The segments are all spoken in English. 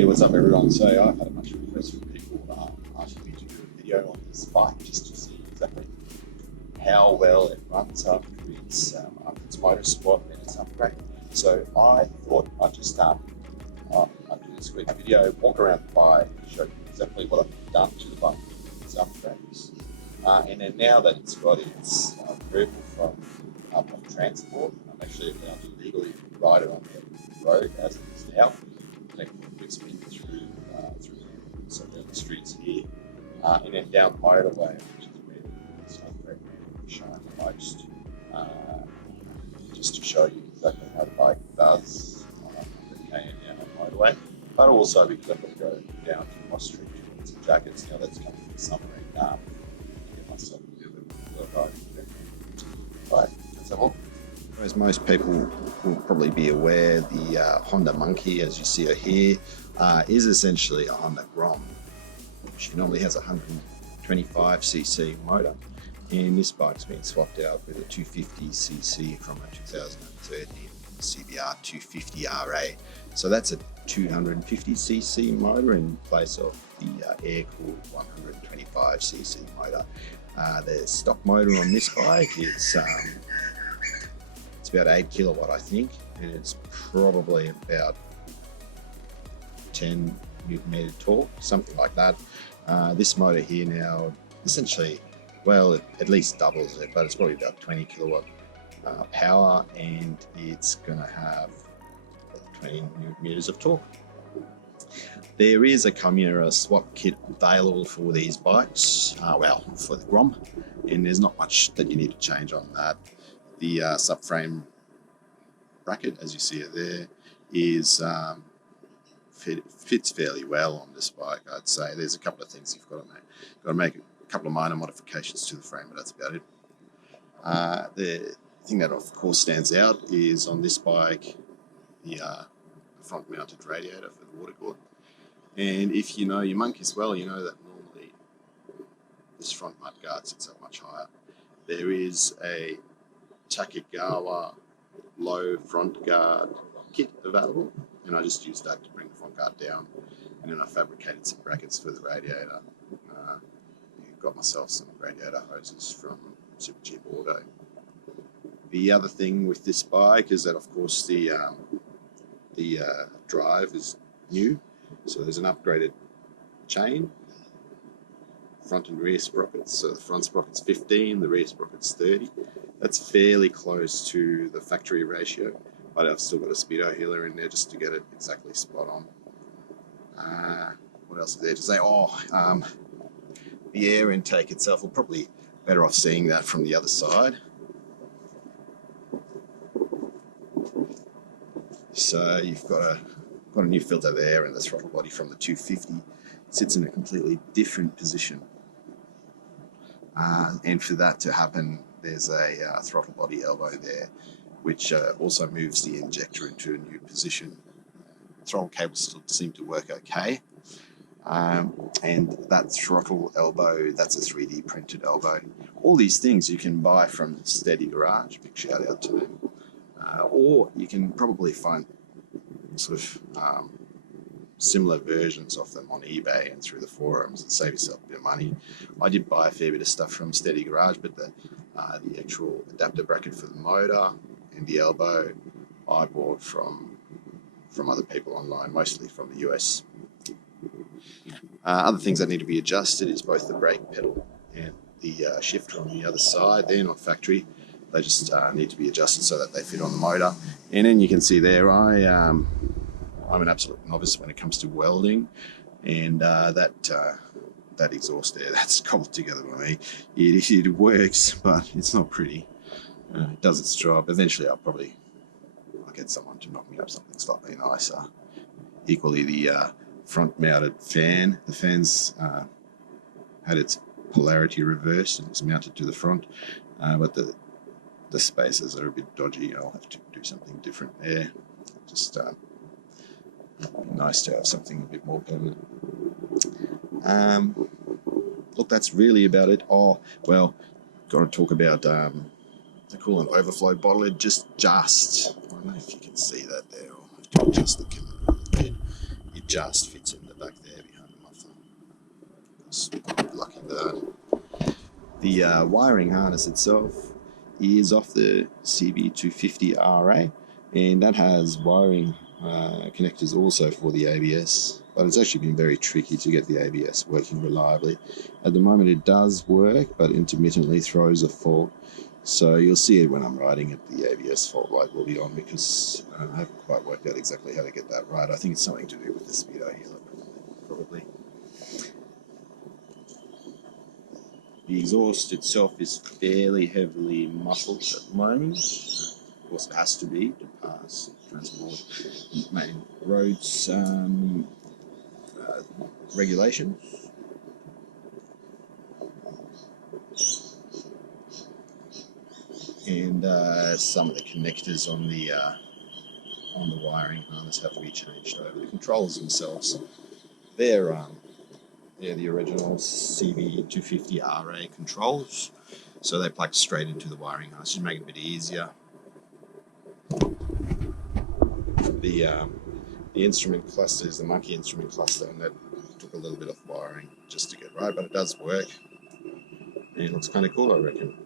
Hey, what's up everyone? So I've had a bunch of requests from people asking me to do a video on this bike just to see exactly how well it runs after its motor swap and its upgrade. So I thought I'd just I'd do this quick video, walk around the bike, show you exactly what I've done to the bike with its upgrades. And then now that it's got its vehicle from public transport, I'm actually allowed to legally ride it on the road as it is now. Taking a quick spin through the streets here, and then down the motorway, which is where this upgrade will shine the most, just to show you exactly how the bike does on 100k and down on the motorway, but also because I've got to go down to my street to get some jackets now that's coming in the summer and get myself a little bit of a ride. Right, that's all. As most people will probably be aware, the Honda Monkey, as you see her here, is essentially a Honda Grom. She normally has a 125cc motor, and this bike's been swapped out with a 250cc from a 2013 CBR 250RA. So that's a 250cc motor in place of the air-cooled 125cc motor. The stock motor on this bike is about 8 kilowatt, I think, and it's probably about 10 newton meter torque, something like that. This motor here now, essentially, well, it at least doubles it, but it's probably about 20 kilowatt power, and it's going to have 20 newton meters of torque. There is a Chimera swap kit available for these bikes, for the Grom, and there's not much that you need to change on that. The subframe bracket, as you see it there, is fits fairly well on this bike, I'd say. There's a couple of things you've got to make. Got to make a couple of minor modifications to the frame, but that's about it. The thing that of course stands out is on this bike, the front-mounted radiator for the water cord. And if you know your monkeys well, you know that normally this front mud guard sits up much higher. There is a Takagawa low front guard kit available, and I just used that to bring the front guard down, and then I fabricated some brackets for the radiator. Got myself some radiator hoses from Super Cheap Auto. The other thing with this bike is that of course the drive is new, so there's an upgraded chain, front and rear sprockets. So the front sprocket's 15, the rear sprocket's 30. That's fairly close to the factory ratio, but I've still got a speedo healer in there just to get it exactly spot on. What else is there to say? The air intake itself, will probably better off seeing that from the other side. So you've got a new filter there, and the throttle body from the 250 sits in a completely different position. And for that to happen, there's a throttle body elbow there, which also moves the injector into a new position. Throttle cables still seem to work okay. And that throttle elbow, that's a 3D printed elbow. All these things you can buy from Steady Garage, big shout out to them. Or you can probably find sort of similar versions of them on eBay and through the forums and save yourself a bit of money. I did buy a fair bit of stuff from Steady Garage, but the actual adapter bracket for the motor and the elbow I bought from other people online, mostly from the US. Other things that need to be adjusted is both the brake pedal and the shifter on the other side. They're not factory. They just need to be adjusted so that they fit on the motor. And then you can see there, I'm an absolute novice when it comes to welding, and that exhaust there, that's cobbled together by me. It works, but it's not pretty. It does its job. Eventually I'll get someone to knock me up something slightly nicer. Equally, the front-mounted fan. The fan's had its polarity reversed and it's mounted to the front, but the spaces are a bit dodgy. I'll have to do something different there. Just nice to have something a bit more permanent. Look, that's really about it. Oh, well, got to talk about the coolant overflow bottle. It just, I don't know if you can see that there. I'll have to adjust the camera a bit. it just fits in the back there behind the muffler. Just lucky that. The wiring harness itself is off the CB250RA, and that has wiring connectors also for the ABS, but it's actually been very tricky to get the ABS working reliably. At the moment it does work, but intermittently throws a fault. So you'll see it when I'm riding it, the ABS fault light will be on, because I haven't quite worked out exactly how to get that right. I think it's something to do with the speedo healer, probably. The exhaust itself is fairly heavily muffled at the moment. Of course it has to be to pass transport main roads regulations. And some of the connectors on the wiring harness have to be changed over. The controls themselves, they're the original CB250RA controls, so they plug straight into the wiring harness to make it a bit easier. The instrument cluster is the Monkey instrument cluster, and that took a little bit of wiring just to get right, but it does work. And it looks kind of cool, I reckon.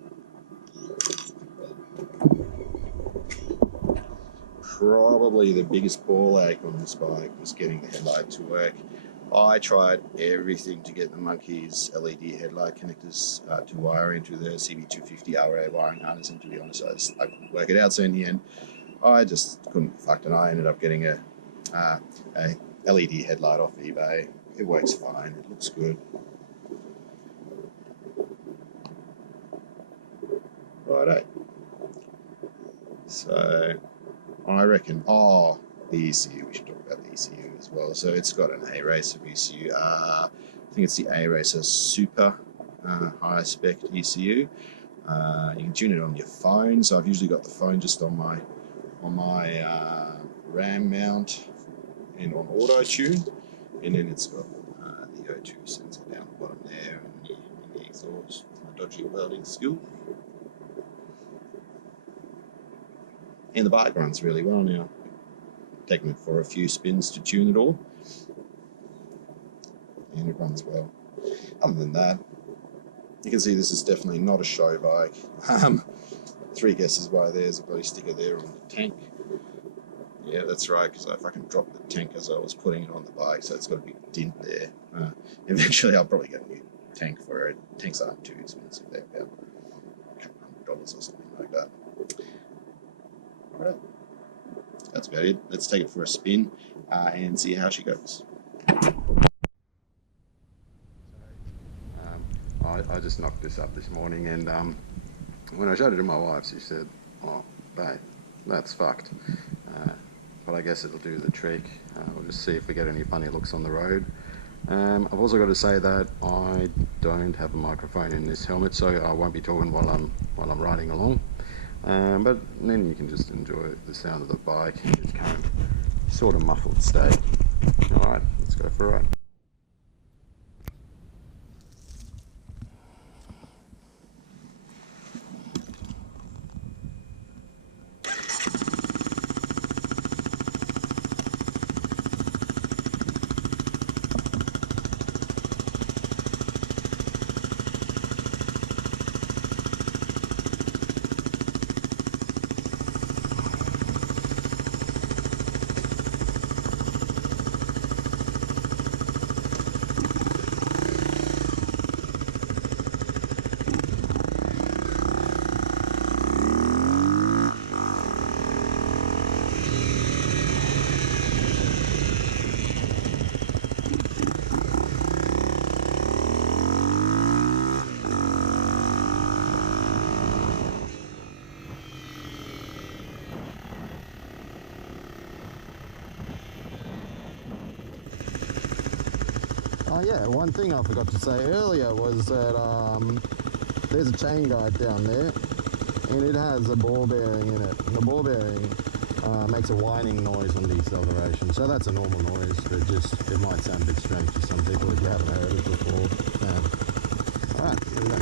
Probably the biggest ball ache on this bike was getting the headlight to work. I tried everything to get the Monkey's LED headlight connectors to wire into the CB250RA wiring harness, and to be honest, I couldn't work it out. So in the end, I just couldn't fuck, and I ended up getting a LED headlight off eBay. It works fine. It looks good. Righto. So I reckon, the ECU, we should talk about the ECU as well. So it's got an A-Racer ECU. I think it's the A-Racer Super high spec ECU. You can tune it on your phone. So I've usually got the phone just on my RAM mount and on auto tune, and then it's got the O2 sensor down the bottom there, and the exhaust. My dodgy welding skill. And the bike runs really well now. Taken it for a few spins to tune it all, and it runs well. Other than that, you can see this is definitely not a show bike. 3 guesses why there's a bloody sticker there on the tank. Yeah, that's right, because I fucking dropped the tank as I was putting it on the bike, so it's got a big dint there. Eventually I'll probably get a new tank for it. Tanks aren't too expensive, they're about $100 or something like that. Alright, that's about it. Let's take it for a spin and see how she goes. I just knocked this up this morning, and when I showed it to my wife, she said, "Oh, babe, that's fucked." But I guess it'll do the trick. We'll just see if we get any funny looks on the road. I've also got to say that I don't have a microphone in this helmet, so I won't be talking while I'm riding along. But then you can just enjoy the sound of the bike in its current sort of muffled state. Alright, let's go for a ride. Oh yeah, one thing I forgot to say earlier was that there's a chain guide down there, and it has a ball bearing in it. And the ball bearing makes a whining noise on deceleration, so that's a normal noise, but it might sound a bit strange to some people if you haven't heard it before. Alright, here we go.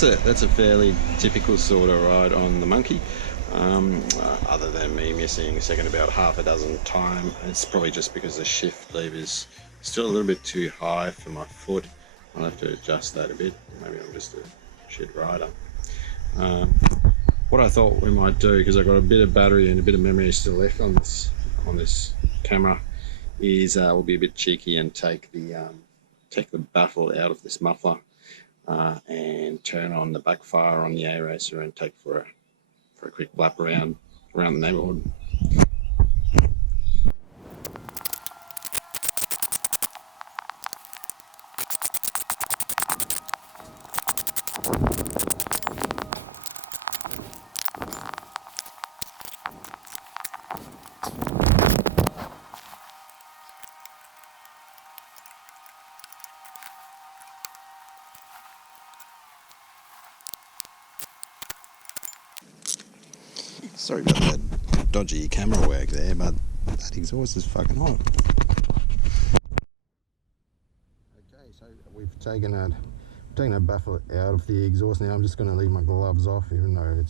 that's a fairly typical sort of ride on the Monkey. Other than me missing a second about half a dozen times. It's probably just because the shift lever is still a little bit too high for my foot. I'll have to adjust that a bit. Maybe I'm just a shit rider. What I thought we might do, because I've got a bit of battery and a bit of memory still left on this camera, is we'll be a bit cheeky and take the baffle out of this muffler and turn on the backfire on the A-Racer and take for a quick lap around the neighbourhood. Sorry about that dodgy camera work there, but that exhaust is fucking hot. Okay, so we've taken that baffle out of the exhaust now. I'm just going to leave my gloves off, even though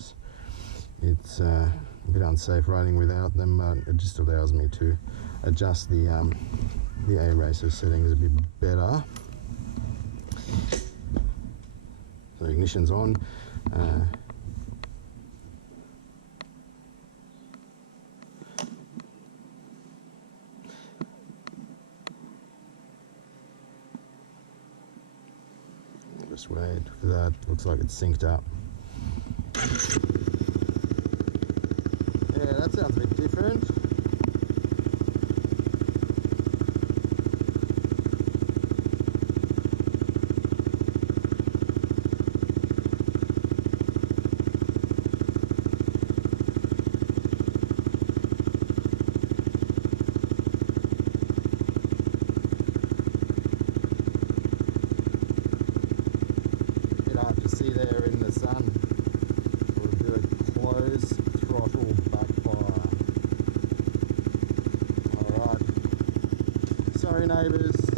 it's a bit unsafe riding without them, but it just allows me to adjust the A-Racer settings a bit better. So ignition's on. Just wait for that. Looks like it's synced up. Yeah, that sounds a bit different. See there in the sun, we'll do a close throttle backfire. Alright, sorry neighbours.